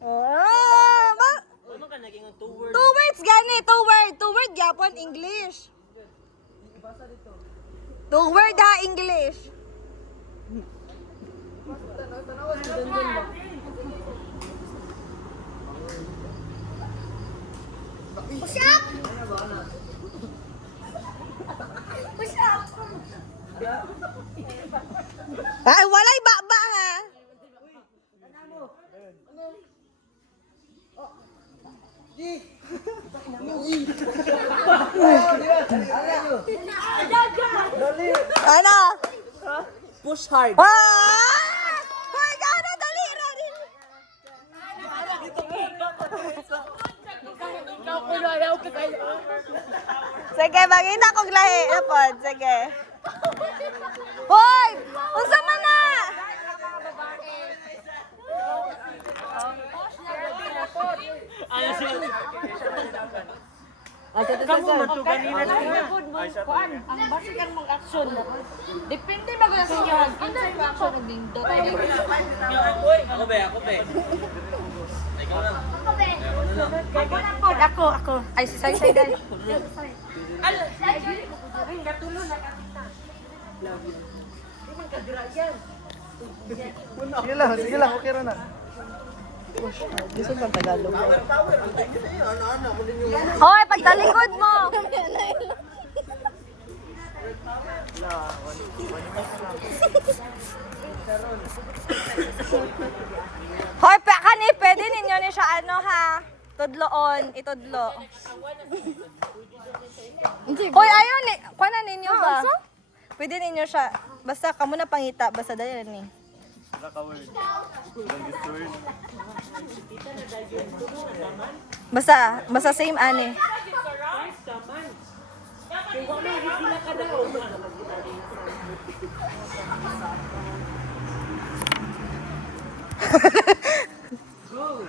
Oh, Ano ka naging two words? two words gani, two word gyapon English. Two word ha English. Push up! Push up! Ay, walay baba ha. Ano? Push hard. Hoy, gana dali ra. Sige, makita kong lahi. Apod, sige. Hoy! Unsa man na? Ano siya? Kamu man to kanina. Ang basikan mong aksyon. Depende ba sa inyo? Kinsa yung aksyon ng nindot? Ako be. Ikaw lang. Ako. Ay, si Say dahil. Sige lang, okay rin na. Gusto pang Tagalog. Hoy, pagtalikod mo. Hoy, kani, pwede ninyo ni siya ano ha? Tudloon, itudlo. Hoy, ayun ni, kuha na ninyo ba? Pwede ninyo siya, basta kamo na pangita, basta dahil ni. Basta same ani.